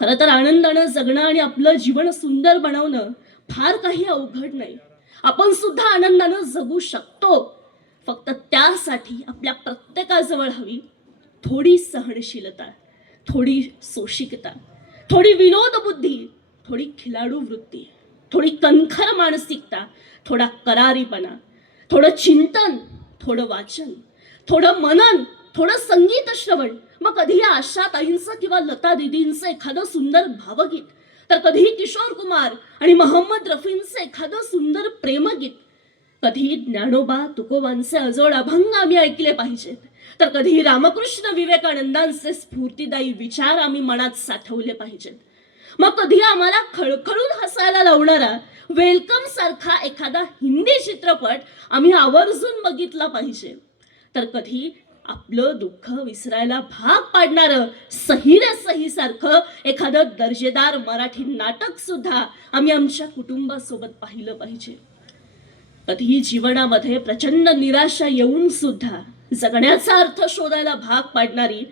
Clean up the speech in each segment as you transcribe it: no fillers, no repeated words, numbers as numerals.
खरं तर आनंदानं जगणं आणि आपलं जीवन सुंदर बनवणं फार काही अवघड नाही. आपण सुद्धा आनंदानं जगू शकतो. फक्त त्यासाठी आपल्या प्रत्येकाजवळ हवी थोडी सहनशीलता, थोडी सोशिकता, थोडी विनोद बुद्धी, थोडी खिलाडू वृत्ती, थोडी कणखर मानसिकता, थोडा करारीपणा, थोडं चिंतन, थोडं वाचन, थोडं मनन, थोडं संगीत श्रवण. मग कधी आशा ताईंचं किंवा लता दिदींचं एखादं सुंदर भावगीत, तर कधी किशोर कुमार आणि मोहम्मद रफींचं एखादं सुंदर प्रेमगीत, कधी ज्ञानोबा तुकोबांचे अजोड अभंग आम्ही ऐकले पाहिजेत, तर कधी रामकृष्ण विवेकानंदांचे स्फूर्तिदायी विचार आम्ही मनात साठवले पाहिजेत. मग कधी आम्हाला खळखळून हसायला लावणारा वेलकम सारखा एखादा हिंदी चित्रपट आम्ही आवर्जून बघितला पाहिजे, तर कधी आपलं दुःख विसरायला भाग पाडणारं सही रे सही सारखं एखादं दर्जेदार मराठी नाटक सुद्धा आम्ही आमच्या कुटुंबासोबत पाहिलं पाहिजे. कधी जीवनामध्ये प्रचंड निराशा येऊन सुद्धा जगण्याचा अर्थ शोधायला भाग पाडणारी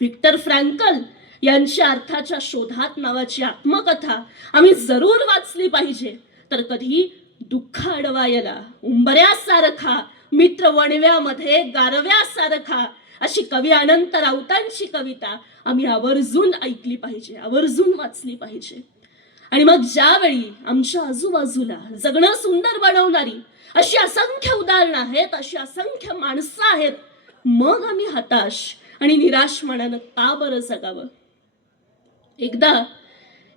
व्हिक्टर फ्रँकल यांच्या अर्थाच्या शोधात नावाची आत्मकथा आम्ही जरूर वाचली पाहिजे, तर कधी दुःख अडवायला उंबऱ्यासारखा, मित्र वणव्यामध्ये गारव्यासारखा अशी कवी अनंत राऊतांची कविता आम्ही आवर्जून ऐकली पाहिजे, आवर्जून वाचली पाहिजे. आणि मग ज्यावेळी आमच्या आजूबाजूला जगणं सुंदर बनवणारी अशी असंख्य उदाहरणं आहेत, अशी असंख्य माणसं आहेत, मग आम्ही हताश आणि निराश मनानं का बरं जगावं? एकदा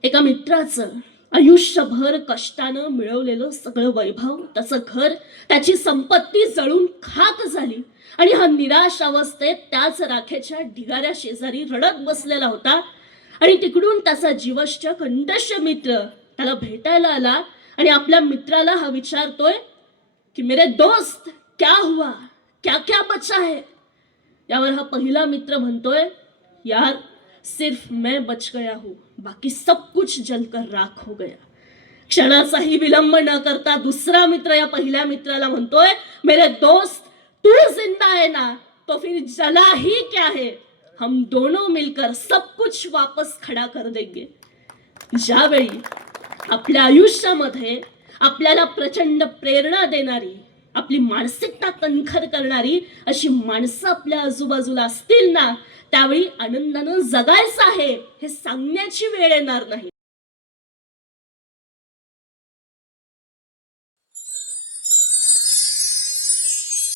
एका मित्राचं आयुष्यभर कष्टानं मिळवलेलं सगळं वैभव, त्याचं घर, त्याची संपत्ती जळून खाक झाली आणि हा निराश अवस्थेत त्याच राखेच्या ढिगाऱ्या शेजारी रडत बसलेला होता. आणि तिकडून त्याचा जीवष्ट कंठस्थ मित्र त्याला भेटायला आला आणि आपल्या मित्राला हा विचारतोय की मेरे दोस्त क्या हुआ, क्या क्या बचा है? यावर हा पहिला मित्र म्हणतोय, यार सिर्फ मैं बच गया हूं, बाकी सब कुछ जलकर राख हो गया. क्षणाचाही विलंब न करता दुसरा मित्र या पहिल्या मित्राला म्हणतोय, मेरे दोस्त तू जिंदा है ना, तो फिर जला ही क्या है, हम दोनों मिलकर सब कुछ वापस खड़ा कर देंगे. ज्यावेळी आपल्या आयुष्यामध्ये आपल्याला प्रचंड प्रेरणा देणारी, आपली मानसिकता कणखर करणारी अशी माणसं आपल्या आजूबाजूला असतील ना, त्यावेळी आनंदानं जगायचं आहे हे सांगण्याची वेळ येणार नाही.